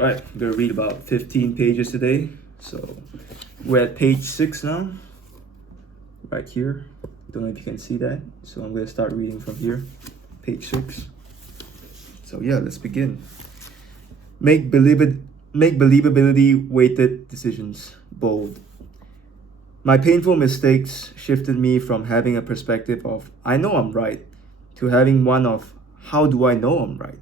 Right, I'm gonna read about 15 pages today. So we're at page 6 now, right here. Don't know if you can see that. So I'm gonna start reading from here, page 6. So yeah, let's begin. Make believability weighted decisions bold. My painful mistakes shifted me from having a perspective of I know I'm right to having one of how do I know I'm right.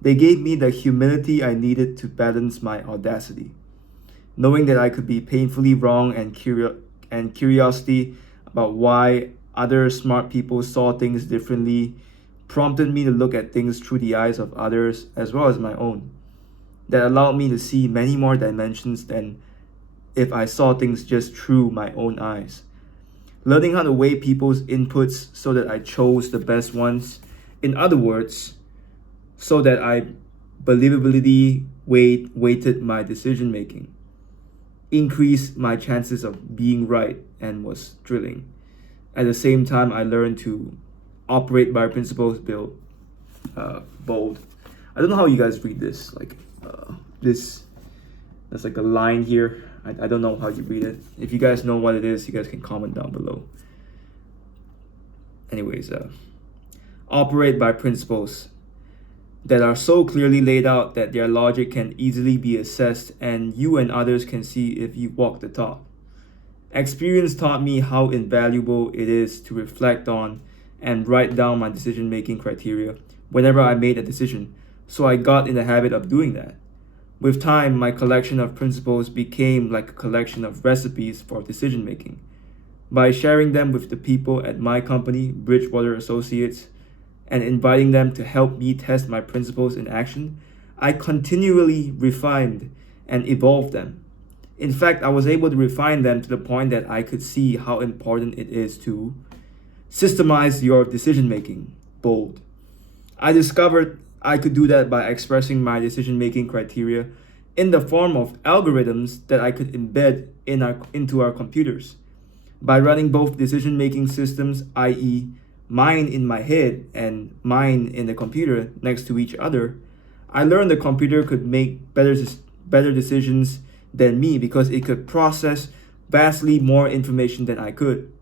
They gave me the humility I needed to balance my audacity. Knowing that I could be painfully wrong and curiosity about why other smart people saw things differently prompted me to look at things through the eyes of others as well as my own. That allowed me to see many more dimensions than if I saw things just through my own eyes. Learning how to weigh people's inputs so that I chose the best ones. In other words, so that I believability weighted my decision making, increased my chances of being right, and was thrilling. At the same time, I learned to operate by principles built bold. I don't know how you guys read this. This, there's like a line here. I don't know how you read it. If you guys know what it is, you guys can comment down below. Anyways, operate by principles that are so clearly laid out that their logic can easily be assessed and you and others can see if you walk the talk. Experience taught me how invaluable it is to reflect on and write down my decision-making criteria whenever I made a decision, so I got in the habit of doing that. With time, my collection of principles became like a collection of recipes for decision-making. By sharing them with the people at my company, Bridgewater Associates, and inviting them to help me test my principles in action, I continually refined and evolved them. In fact, I was able to refine them to the point that I could see how important it is to systemize your decision making, bold. I discovered I could do that by expressing my decision making criteria in the form of algorithms that I could embed into our computers. By running both decision making systems, i.e., mine in my head and mine in the computer next to each other, I learned the computer could make better decisions than me because it could process vastly more information than I could.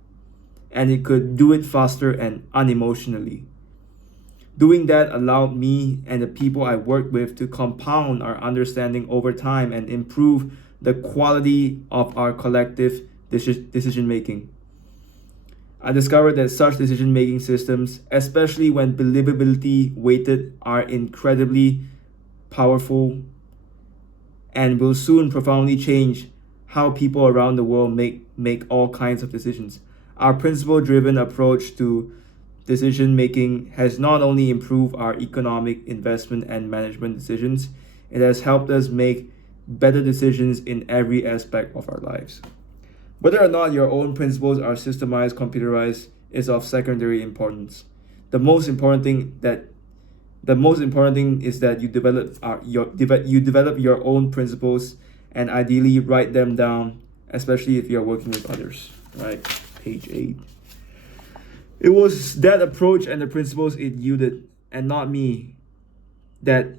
And it could do it faster and unemotionally. Doing that allowed me and the people I worked with to compound our understanding over time and improve the quality of our collective decision making. I discovered that such decision-making systems, especially when believability weighted, are incredibly powerful and will soon profoundly change how people around the world make all kinds of decisions. Our principle-driven approach to decision-making has not only improved our economic, investment, and management decisions, it has helped us make better decisions in every aspect of our lives. Whether or not your own principles are systemized, computerized, is of secondary importance. The most important thing is that you develop your own principles and ideally write them down, especially if you're working with others. Right, page 8. It was that approach and the principles it yielded, and not me, that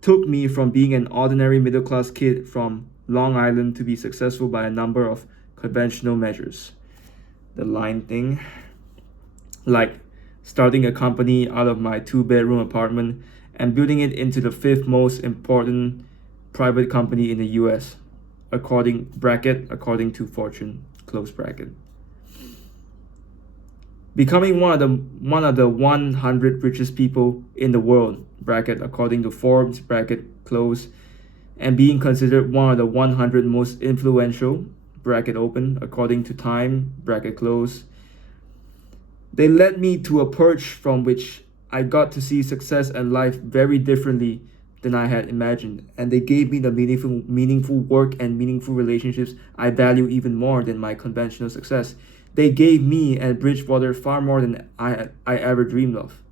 took me from being an ordinary middle-class kid from Long Island to be successful by a number of conventional measures. The line thing, like starting a company out of my 2-bedroom apartment and building it into the 5th most important private company in the US, according to Fortune, close bracket. Becoming one of the 100 richest people in the world, bracket, according to Forbes, bracket, close, and being considered one of the 100 most influential, bracket open, according to Time, bracket close. They led me to a perch from which I got to see success and life very differently than I had imagined, and they gave me the meaningful work and meaningful relationships I value even more than my conventional success. They gave me and Bridgewater far more than I ever dreamed of.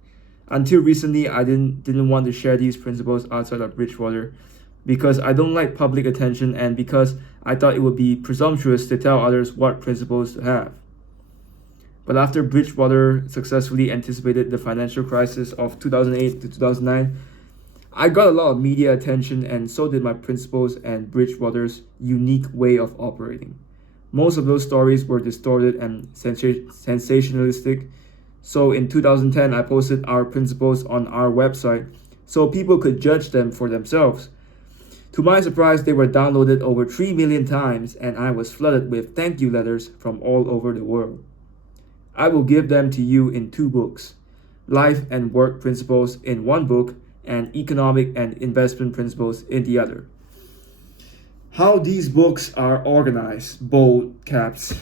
Until recently, I didn't want to share these principles outside of Bridgewater because I don't like public attention and because I thought it would be presumptuous to tell others what principles to have. But after Bridgewater successfully anticipated the financial crisis of 2008 to 2009, I got a lot of media attention, and so did my principals and Bridgewater's unique way of operating. Most of those stories were distorted and sensationalistic. So in 2010, I posted our principles on our website so people could judge them for themselves. To my surprise, they were downloaded over 3 million times, and I was flooded with thank you letters from all over the world. I will give them to you in 2 books: Life and Work Principles in one book, and Economic and Investment Principles in the other. How these books are organized, bold caps.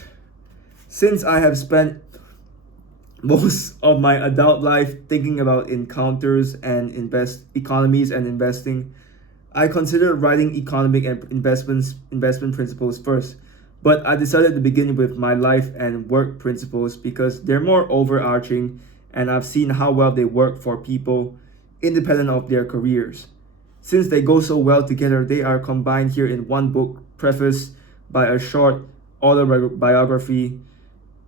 Since I have spent most of my adult life thinking about economies and investing, I considered writing economic and investment principles first, but I decided to begin with my life and work principles because they're more overarching, and I've seen how well they work for people independent of their careers. Since they go so well together, they are combined here in one book prefaced by a short autobiography,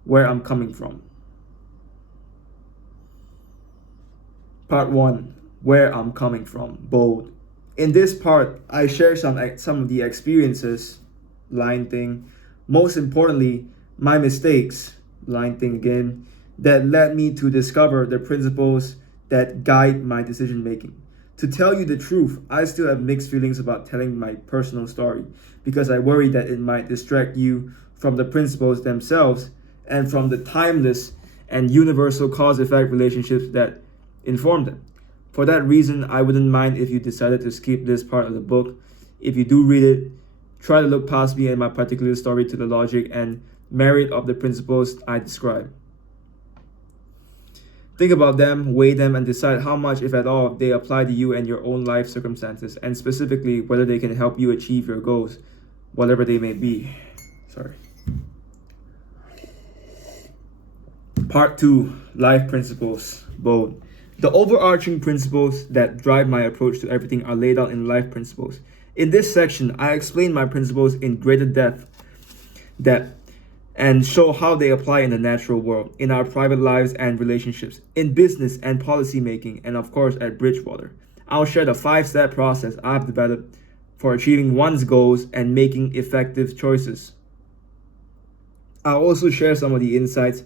Where I'm Coming From. Part 1, Where I'm Coming From, bold. In this part, I share some of the experiences, line thing, most importantly, my mistakes, line thing again, that led me to discover the principles that guide my decision making. To tell you the truth, I still have mixed feelings about telling my personal story because I worry that it might distract you from the principles themselves and from the timeless and universal cause-effect relationships that inform them. For that reason, I wouldn't mind if you decided to skip this part of the book. If you do read it, try to look past me and my particular story to the logic and merit of the principles I describe. Think about them, weigh them, and decide how much, if at all, they apply to you and your own life circumstances, and specifically whether they can help you achieve your goals, whatever they may be. Part 2, Life Principles, bold. The overarching principles that drive my approach to everything are laid out in Life Principles. In this section, I explain my principles in greater depth and show how they apply in the natural world, in our private lives and relationships, in business and policy making, and of course at Bridgewater. I'll share the 5-step process I've developed for achieving one's goals and making effective choices. I'll also share some of the insights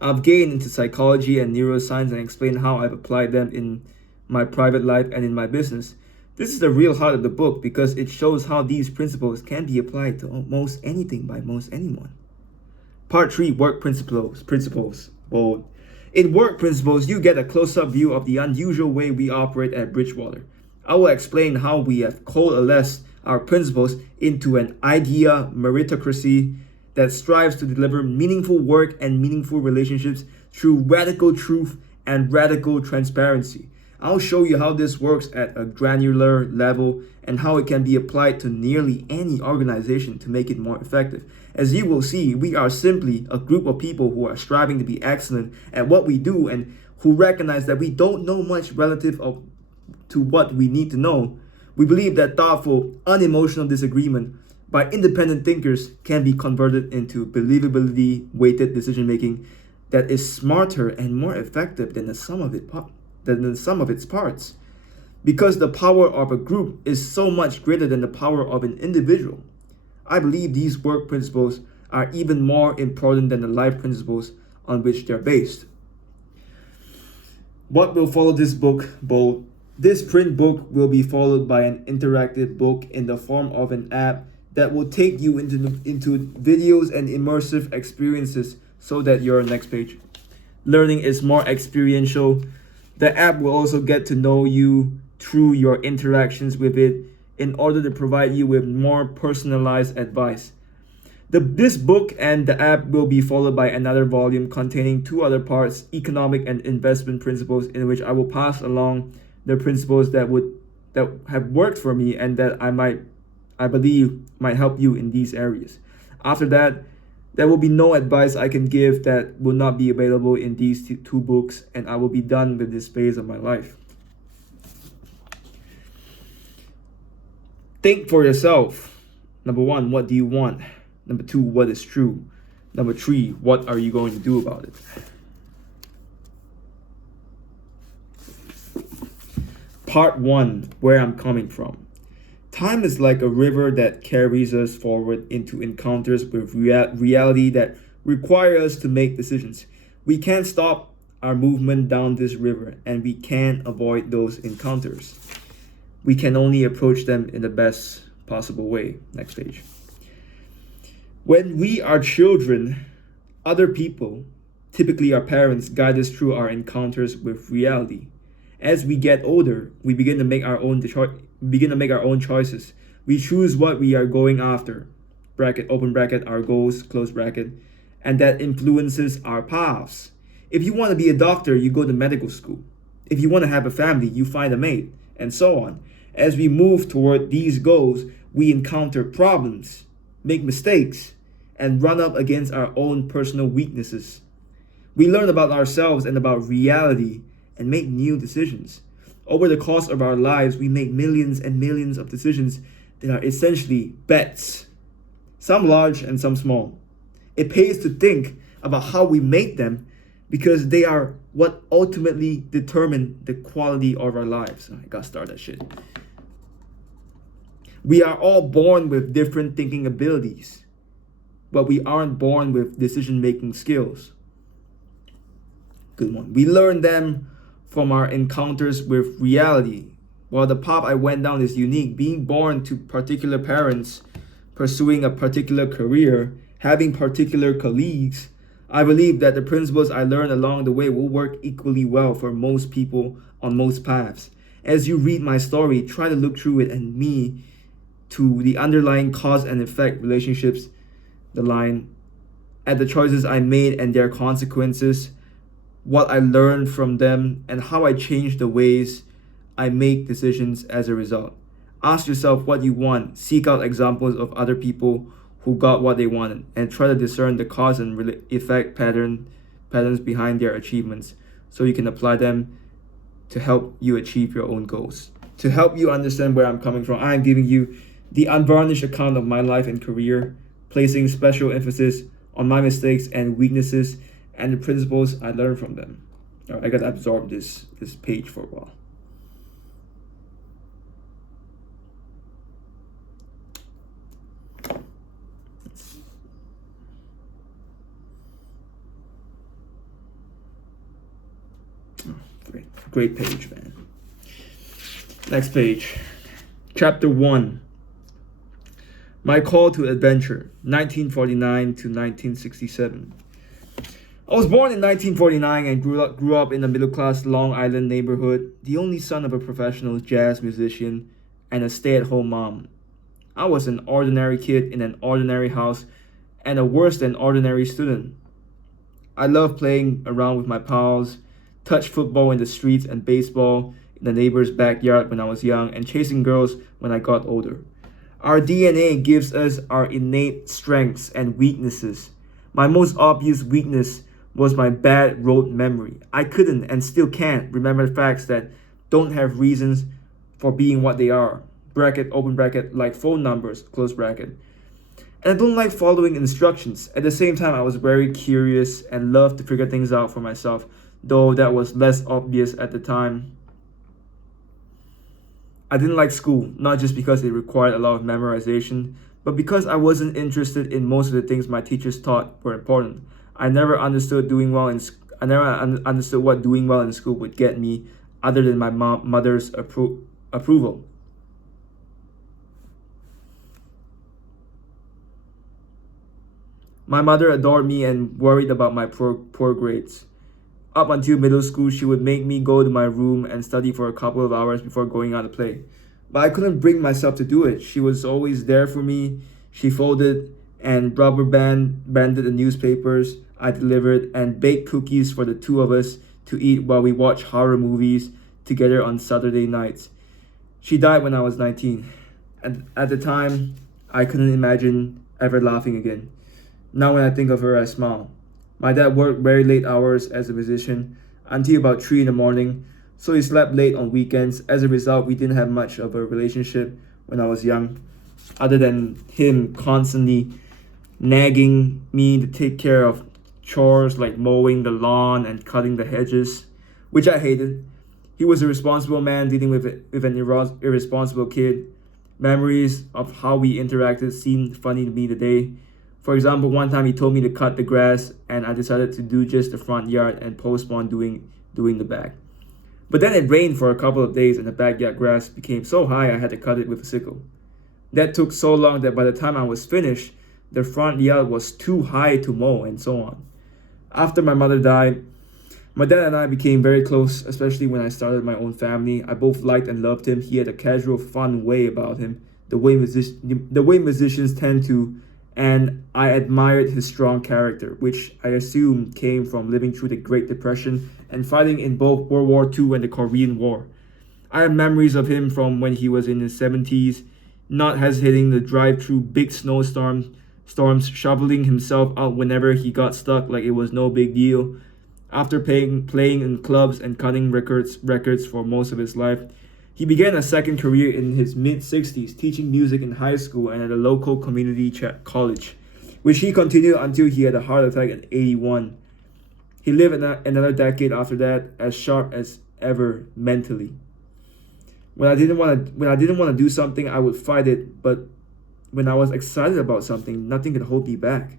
I've gained into psychology and neuroscience and explain how I've applied them in my private life and in my business. This is the real heart of the book because it shows how these principles can be applied to almost anything by most anyone. Part 3, Work Principles, bold. In Work Principles, you get a close-up view of the unusual way we operate at Bridgewater. I will explain how we have coalesced our principles into an idea meritocracy that strives to deliver meaningful work and meaningful relationships through radical truth and radical transparency. I'll show you how this works at a granular level and how it can be applied to nearly any organization to make it more effective. As you will see, we are simply a group of people who are striving to be excellent at what we do and who recognize that we don't know much relative to what we need to know. We believe that thoughtful, unemotional disagreement by independent thinkers can be converted into believability-weighted decision-making that is smarter and more effective than the sum of its parts. Because the power of a group is so much greater than the power of an individual. I believe these work principles are even more important than the life principles on which they're based. What will follow this book, bold? This print book will be followed by an interactive book in the form of an app that will take you into videos and immersive experiences so that your next page. Learning is more experiential. The app will also get to know you through your interactions with it in order to provide you with more personalized advice. This book and the app will be followed by another volume containing 2 other parts, economic and investment principles, in which I will pass along the principles that have worked for me and that I believe might help you in these areas. After that, there will be no advice I can give that will not be available in these 2 books, and I will be done with this phase of my life. Think for yourself. Number 1, what do you want? Number 2, what is true? Number 3, what are you going to do about it? Part 1, where I'm coming from. Time is like a river that carries us forward into encounters with reality that require us to make decisions. We can't stop our movement down this river, and we can't avoid those encounters. We can only approach them in the best possible way. Next page. When we are children, other people, typically our parents, guide us through our encounters with reality. As we get older, we begin to make our own choices. We choose what we are going after, bracket, open bracket, our goals, close bracket, and that influences our paths. If you want to be a doctor, you go to medical school. If you want to have a family, you find a mate, and so on. As we move toward these goals, we encounter problems, make mistakes, and run up against our own personal weaknesses. We learn about ourselves and about reality and make new decisions. Over the course of our lives, we make millions and millions of decisions that are essentially bets, some large and some small. It pays to think about how we make them because they are what ultimately determine the quality of our lives. I gotta start that shit. We are all born with different thinking abilities, but we aren't born with decision-making skills. Good one. We learn them from our encounters with reality. While the path I went down is unique, being born to particular parents, pursuing a particular career, having particular colleagues, I believe that the principles I learned along the way will work equally well for most people on most paths. As you read my story, try to look through it and me to the underlying cause and effect relationships, the line, at the choices I made and their consequences, what I learned from them, and how I changed the ways I make decisions as a result. Ask yourself what you want, seek out examples of other people who got what they wanted, and try to discern the cause and effect patterns behind their achievements so you can apply them to help you achieve your own goals. To help you understand where I'm coming from, I am giving you the unvarnished account of my life and career, placing special emphasis on my mistakes and weaknesses and the principles I learned from them. All right, I gotta absorb this page for a while. Great page, man. Next page. Chapter 1. My Call to Adventure, 1949 to 1967. I was born in 1949 and grew up in a middle-class Long Island neighborhood, the only son of a professional jazz musician and a stay-at-home mom. I was an ordinary kid in an ordinary house and a worse-than-ordinary student. I loved playing around with my pals, touched football in the streets and baseball in the neighbor's backyard when I was young, and chasing girls when I got older. Our DNA gives us our innate strengths and weaknesses. My most obvious weakness was my bad rote memory. I couldn't and still can't remember facts that don't have reasons for being what they are. Bracket, open bracket, like phone numbers, close bracket. And I don't like following instructions. At the same time, I was very curious and loved to figure things out for myself, though that was less obvious at the time. I didn't like school, not just because it required a lot of memorization, but because I wasn't interested in most of the things my teachers taught were important. I never understood what doing well in school would get me, other than my mother's approval. My mother adored me and worried about my poor grades. Up until middle school, she would make me go to my room and study for a couple of hours before going out to play. But I couldn't bring myself to do it. She was always there for me. She folded and rubber banded the newspapers I delivered and baked cookies for the two of us to eat while we watched horror movies together on Saturday nights. She died when I was 19. And at the time, I couldn't imagine ever laughing again. Now when I think of her, I smile. My dad worked very late hours as a musician until about 3 in the morning, so he slept late on weekends. As a result, we didn't have much of a relationship when I was young, other than him constantly nagging me to take care of chores like mowing the lawn and cutting the hedges, which I hated. He was a responsible man dealing with an irresponsible kid. Memories of how we interacted seemed funny to me today. For example, one time he told me to cut the grass, and I decided to do just the front yard and postpone doing the back. But then it rained for a couple of days, and the backyard grass became so high I had to cut it with a sickle. That took so long that by the time I was finished, the front yard was too high to mow, and so on. After my mother died, my dad and I became very close, especially when I started my own family. I both liked and loved him. He had a casual, fun way about him, the way musicians tend to, and I admired his strong character, which I assume came from living through the Great Depression and fighting in both World War II and the Korean War. I have memories of him from when he was in his 70s, not hesitating to drive through big storms, shoveling himself out whenever he got stuck like it was no big deal. After playing in clubs and cutting records for most of his life, he began a second career in his mid-60s, teaching music in high school and at a local community college, which he continued until he had a heart attack at 81. He lived another decade after that, as sharp as ever mentally. When I didn't want to do something, I would fight it, but when I was excited about something, nothing could hold me back.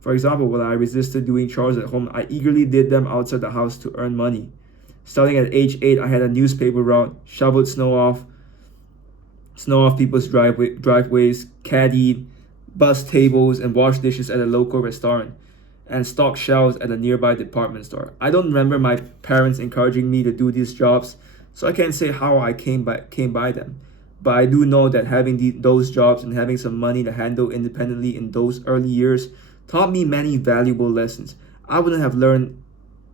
For example, when I resisted doing chores at home, I eagerly did them outside the house to earn money. Starting at age 8, I had a newspaper route, shoveled snow off people's driveways, caddied, bussed tables, and washed dishes at a local restaurant, and stocked shelves at a nearby department store. I don't remember my parents encouraging me to do these jobs, so I can't say how I came by them. But I do know that having those jobs and having some money to handle independently in those early years taught me many valuable lessons I wouldn't have learned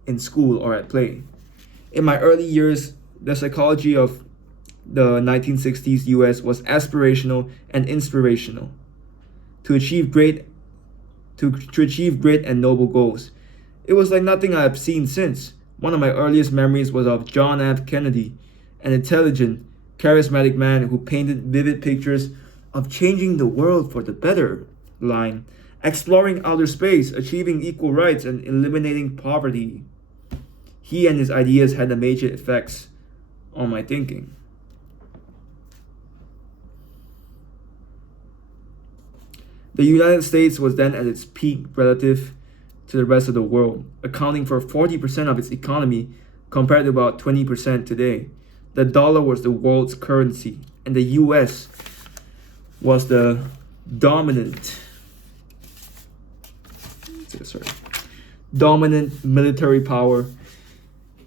in school or at play. In my early years, the psychology of the 1960s US was aspirational and inspirational to achieve great and noble goals. It was like nothing I have seen since. One of my earliest memories was of John F. Kennedy, an intelligent, charismatic man who painted vivid pictures of changing the world for the better line, exploring outer space, achieving equal rights, and eliminating poverty. He and his ideas had a major effects on my thinking. The United States was then at its peak relative to the rest of the world, accounting for 40% of its economy compared to about 20% today. The dollar was the world's currency, and the US was the dominant military power.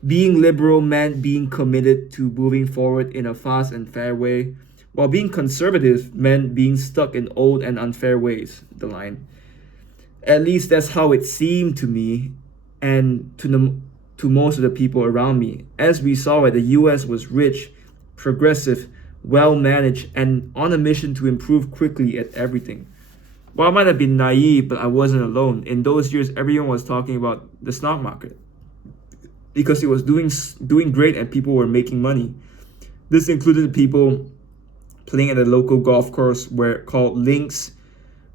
Being liberal meant being committed to moving forward in a fast and fair way, while being conservative meant being stuck in old and unfair ways, the line. At least that's how it seemed to me and to most of the people around me. As we saw it, the US was rich, progressive, well-managed, and on a mission to improve quickly at everything. Well, I might have been naive, but I wasn't alone. In those years, everyone was talking about the stock market because it was doing great and people were making money. This included people playing at a local golf course called Links,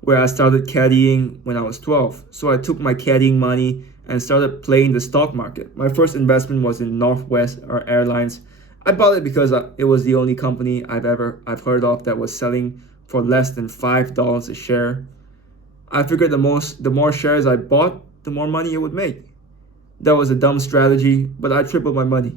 where I started caddying when I was 12. So I took my caddying money and started playing the stock market. My first investment was in Northwest Airlines. I bought it because it was the only company I've heard of that was selling for less than $5 a share. I figured the more shares I bought, the more money it would make. That was a dumb strategy, but I tripled my money.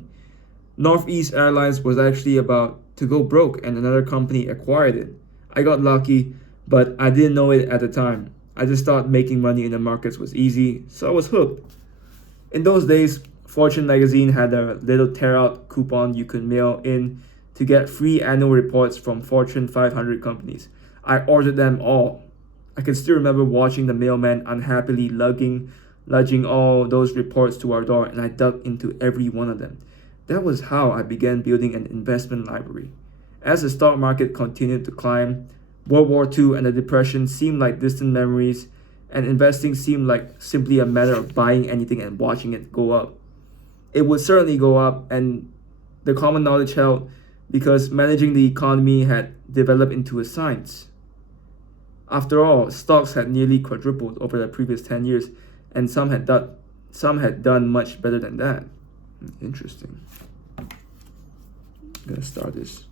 Northeast Airlines was actually about to go broke and another company acquired it. I got lucky, but I didn't know it at the time. I just thought making money in the markets was easy, so I was hooked. In those days, Fortune magazine had a little tear-out coupon you could mail in to get free annual reports from Fortune 500 companies. I ordered them all. I can still remember watching the mailman unhappily lugging all those reports to our door, and I dug into every one of them. That was how I began building an investment library. As the stock market continued to climb, World War II and the Depression seemed like distant memories, and investing seemed like simply a matter of buying anything and watching it go up. It would certainly go up, and the common knowledge held because managing the economy had developed into a science. After all, stocks had nearly quadrupled over the previous 10 years, and some had done much better than that. Interesting. I'm gonna start this.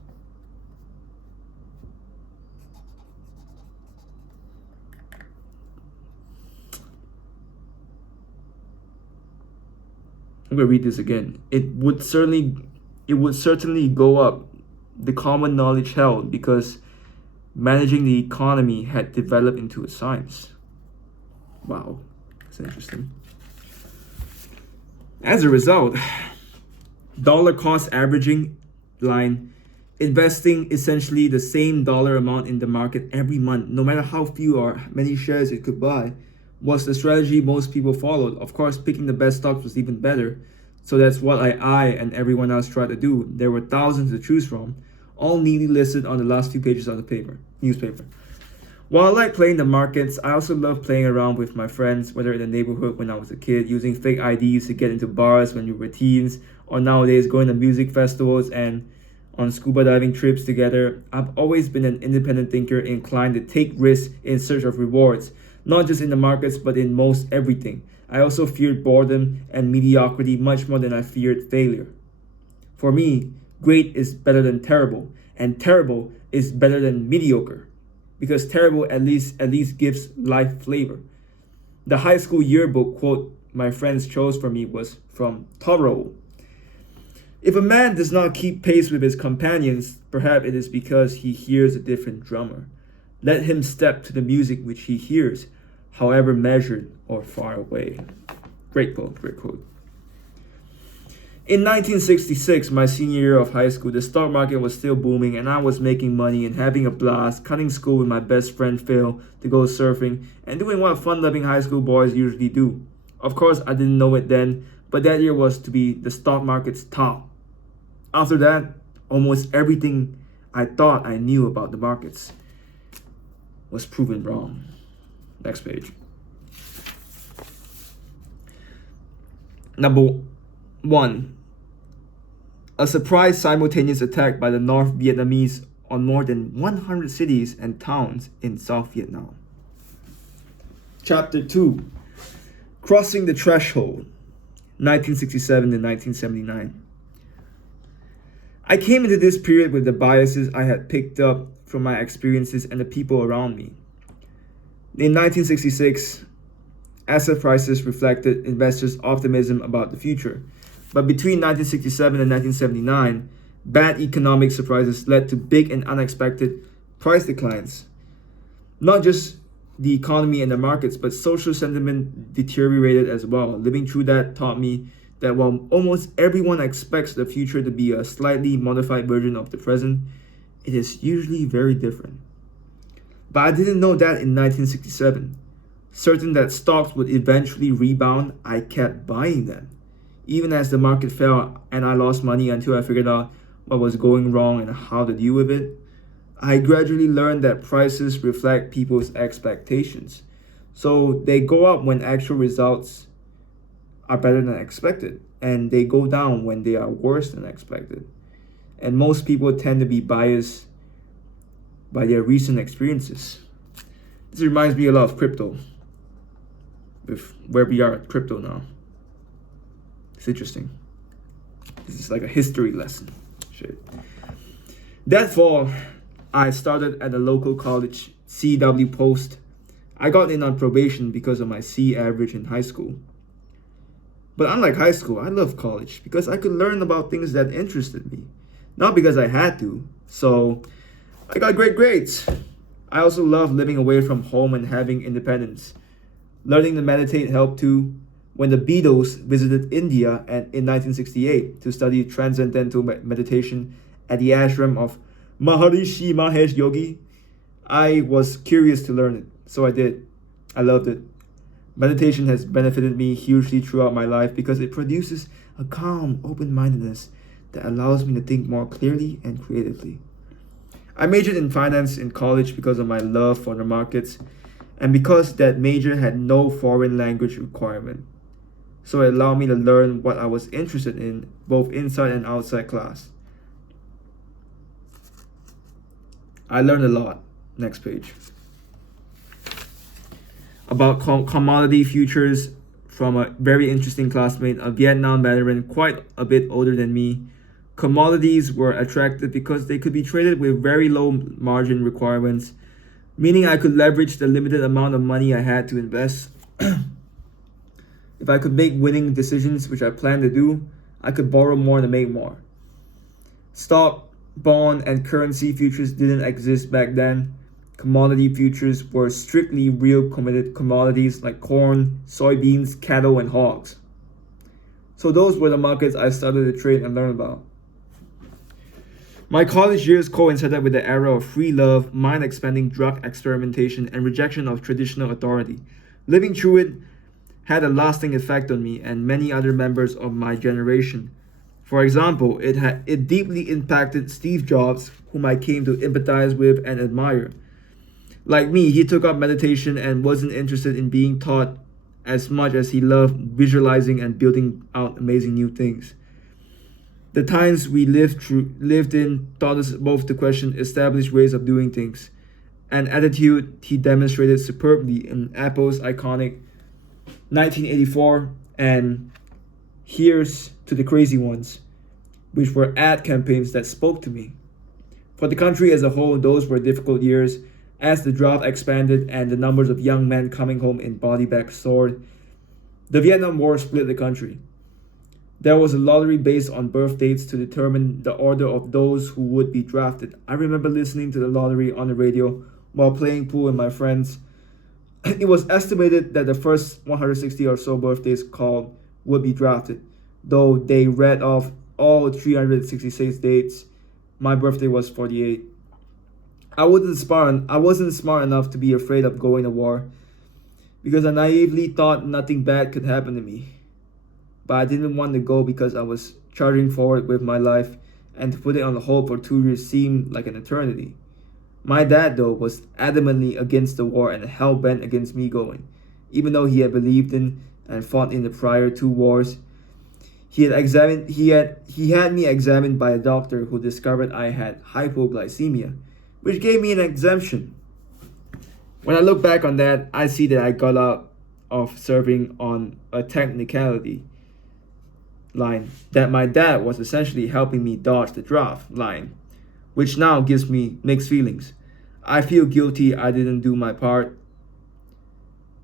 I'm gonna read this again. It would certainly go up, the common knowledge held, because managing the economy had developed into a science. Wow, that's interesting. As a result, dollar cost averaging line, investing essentially the same dollar amount in the market every month, no matter how few or many shares it could buy, was the strategy most people followed. Of course, picking the best stocks was even better. So that's what I and everyone else tried to do. There were thousands to choose from, all neatly listed on the last few pages of the newspaper. While I like playing the markets, I also love playing around with my friends, whether in the neighborhood when I was a kid, using fake IDs to get into bars when we were teens, or nowadays going to music festivals and on scuba diving trips together. I've always been an independent thinker inclined to take risks in search of rewards, not just in the markets, but in most everything. I also feared boredom and mediocrity much more than I feared failure. For me, great is better than terrible, and terrible is better than mediocre, because terrible at least gives life flavor. The high school yearbook quote my friends chose for me was from Toro. If a man does not keep pace with his companions, perhaps it is because he hears a different drummer. Let him step to the music which he hears, however measured or far away. Great quote, great quote. In 1966, my senior year of high school, the stock market was still booming and I was making money and having a blast, cutting school with my best friend Phil to go surfing and doing what fun-loving high school boys usually do. Of course, I didn't know it then, but that year was to be the stock market's top. After that, almost everything I thought I knew about the markets was proven wrong. Next page. Number 1. A surprise simultaneous attack by the North Vietnamese on more than 100 cities and towns in South Vietnam. Chapter 2. Crossing the Threshold, 1967 to 1979. I came into this period with the biases I had picked up from my experiences and the people around me. In 1966, asset prices reflected investors' optimism about the future. But between 1967 and 1979, bad economic surprises led to big and unexpected price declines. Not just the economy and the markets, but social sentiment deteriorated as well. Living through that taught me that while almost everyone expects the future to be a slightly modified version of the present, it is usually very different. But I didn't know that in 1967. Certain that stocks would eventually rebound, I kept buying them. Even as the market fell and I lost money until I figured out what was going wrong and how to deal with it, I gradually learned that prices reflect people's expectations. So they go up when actual results are better than expected, and they go down when they are worse than expected. And most people tend to be biased by their recent experiences. This reminds me a lot of crypto, with where we are at crypto now. It's interesting. This is like a history lesson. Shit. That fall, I started at a local college, CW Post. I got in on probation because of my C average in high school. But unlike high school, I love college because I could learn about things that interested me, not because I had to. So I got great grades. I also love living away from home and having independence. Learning to meditate helped too. When the Beatles visited India in 1968 to study transcendental meditation at the ashram of Maharishi Mahesh Yogi, I was curious to learn it, so I did. I loved it. Meditation has benefited me hugely throughout my life because it produces a calm, open-mindedness that allows me to think more clearly and creatively. I majored in finance in college because of my love for the markets and because that major had no foreign language requirement. So it allowed me to learn what I was interested in, both inside and outside class. I learned a lot. Next page. About commodity futures from a very interesting classmate, a Vietnam veteran, quite a bit older than me, Commodities were attractive because they could be traded with very low margin requirements, meaning I could leverage the limited amount of money I had to invest. If I could make winning decisions, which I plan to do, I could borrow more to make more. Stock, bond, and currency futures didn't exist back then. Commodity futures were strictly real committed commodities like corn, soybeans, cattle, and hogs. So those were the markets I started to trade and learn about. My college years coincided with the era of free love, mind-expanding drug experimentation, and rejection of traditional authority. Living through it had a lasting effect on me and many other members of my generation. For example, it deeply impacted Steve Jobs, whom I came to empathize with and admire. Like me, he took up meditation and wasn't interested in being taught as much as he loved visualizing and building out amazing new things. The times we lived in taught us both to question established ways of doing things, an attitude he demonstrated superbly in Apple's iconic 1984 and Here's to the Crazy Ones, which were ad campaigns that spoke to me. For the country as a whole, those were difficult years. As the drought expanded and the numbers of young men coming home in body bags soared, the Vietnam War split the country. There was a lottery based on birth dates to determine the order of those who would be drafted. I remember listening to the lottery on the radio while playing pool with my friends. It was estimated that the first 160 or so birthdays called would be drafted. Though they read off all 366 dates, my birthday was 48. I wasn't smart enough to be afraid of going to war because I naively thought nothing bad could happen to me. But I didn't want to go because I was charging forward with my life, and to put it on hold for 2 years seemed like an eternity. My dad, though, was adamantly against the war and hell-bent against me going. Even though he had believed in and fought in the prior 2 wars, he had me examined by a doctor who discovered I had hypoglycemia, which gave me an exemption. When I look back on that, I see that I got out of serving on a technicality line, that my dad was essentially helping me dodge the draft line, which now gives me mixed feelings. I feel guilty I didn't do my part,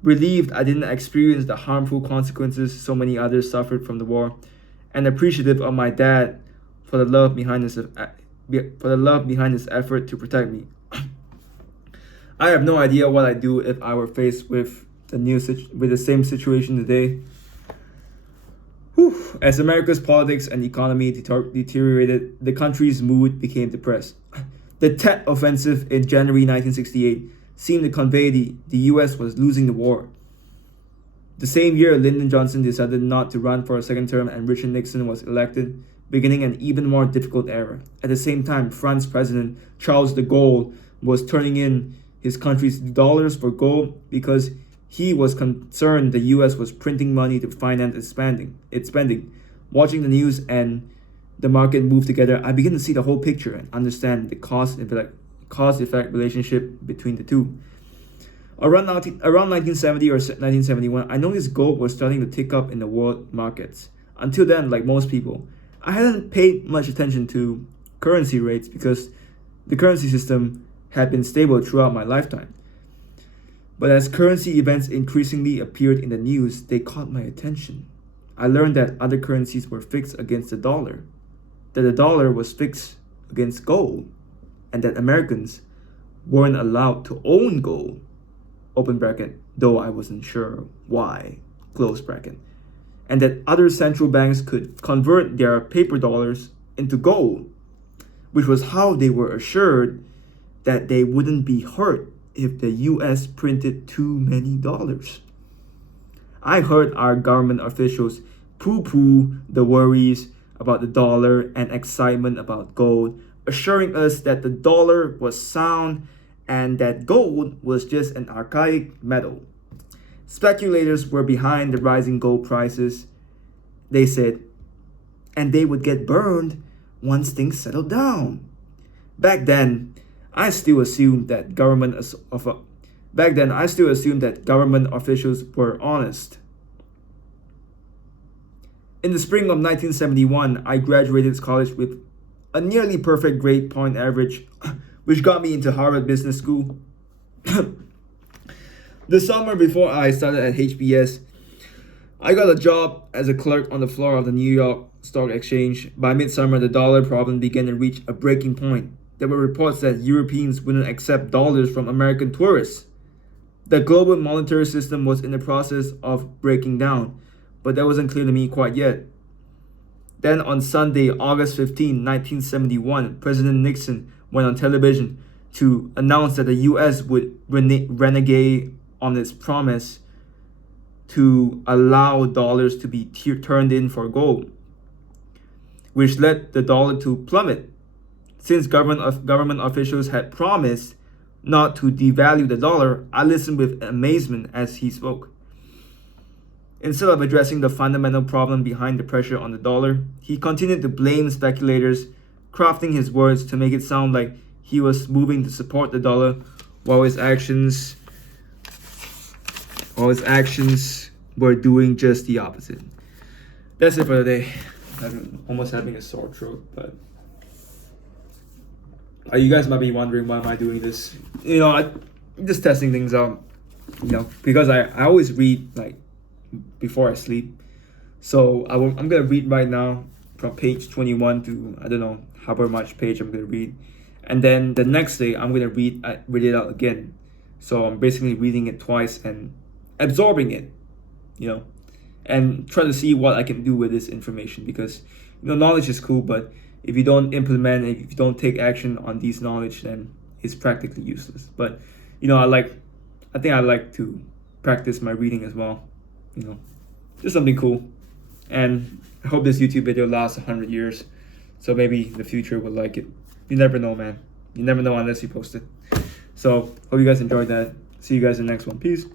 relieved I didn't experience the harmful consequences so many others suffered from the war, and appreciative of my dad for the love behind his effort to protect me. I have no idea what I'd do if I were faced with the same situation today. As America's politics and economy deteriorated, the country's mood became depressed. The Tet Offensive in January 1968 seemed to convey the U.S. was losing the war. The same year, Lyndon Johnson decided not to run for a second term and Richard Nixon was elected, beginning an even more difficult era. At the same time, France President Charles de Gaulle was turning in his country's dollars for gold because he was concerned the U.S. was printing money to finance its spending. Watching the news and the market move together, I began to see the whole picture and understand the cause-effect relationship between the two. Around 1970 or 1971, I noticed gold was starting to tick up in the world markets. Until then, like most people, I hadn't paid much attention to currency rates because the currency system had been stable throughout my lifetime. But as currency events increasingly appeared in the news, they caught my attention. I learned that other currencies were fixed against the dollar, that the dollar was fixed against gold, and that Americans weren't allowed to own gold, open bracket, though I wasn't sure why, close bracket, and that other central banks could convert their paper dollars into gold, which was how they were assured that they wouldn't be hurt if the US printed too many dollars. I heard our government officials poo-poo the worries about the dollar and excitement about gold, assuring us that the dollar was sound and that gold was just an archaic metal. Speculators were behind the rising gold prices, they said, and they would get burned once things settled down. Back then, I still assumed that government officials were honest. In the spring of 1971, I graduated college with a nearly perfect grade point average, which got me into Harvard Business School. The summer before I started at HBS, I got a job as a clerk on the floor of the New York Stock Exchange. By midsummer, the dollar problem began to reach a breaking point. There were reports that Europeans wouldn't accept dollars from American tourists. The global monetary system was in the process of breaking down, but that wasn't clear to me quite yet. Then on Sunday, August 15, 1971, President Nixon went on television to announce that the US would renegade on its promise to allow dollars to be turned in for gold, which led the dollar to plummet. Since government officials had promised not to devalue the dollar, I listened with amazement as he spoke. Instead of addressing the fundamental problem behind the pressure on the dollar, he continued to blame speculators, crafting his words to make it sound like he was moving to support the dollar while his actions were doing just the opposite. That's it for the day. I'm almost having a sore throat, but you guys might be wondering why am I doing this. I'm just testing things out. Because I always read like before I sleep. So I'm gonna read right now from page 21 to I don't know however much page I'm gonna read, and then the next day I'm gonna read it out again. So I'm basically reading it twice and absorbing it, and trying to see what I can do with this information, because knowledge is cool, but if you don't implement, if you don't take action on these knowledge, then it's practically useless. But I think I like to practice my reading as well. Just something cool. And I hope this YouTube video lasts 100 years, so maybe the future will like it. You never know, man. You never know unless you post it. So hope you guys enjoyed that. See you guys in the next one. Peace.